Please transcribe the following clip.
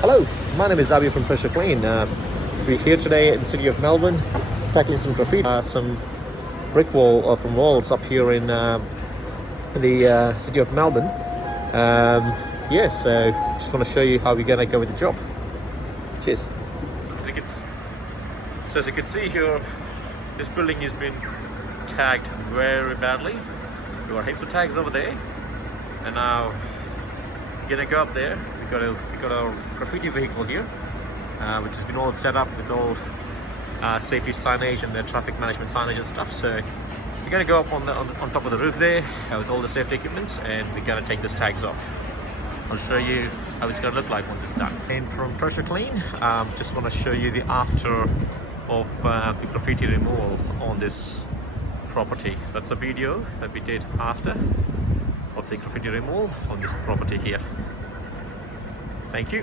Hello, my name is Abhi from Pressure Clean. We're here today in the city of Melbourne, tackling some graffiti, some brick wall from walls up here in the city of Melbourne. So just want to show you how we're gonna go with the job. Cheers. As you can see here, this building has been tagged very badly. There are heaps of tags over there, and now we're gonna go up there. We got a graffiti vehicle here, which has been all set up with all safety signage and the traffic management signage and stuff. So we're gonna go up on top of the roof there with all the safety equipments, and we're gonna take these tags off. I'll show you how it's gonna look like once it's done. And from Pressure Clean, just want to show you the after of the graffiti removal on this property. So that's a video that we did after of the graffiti removal on this property here. Thank you.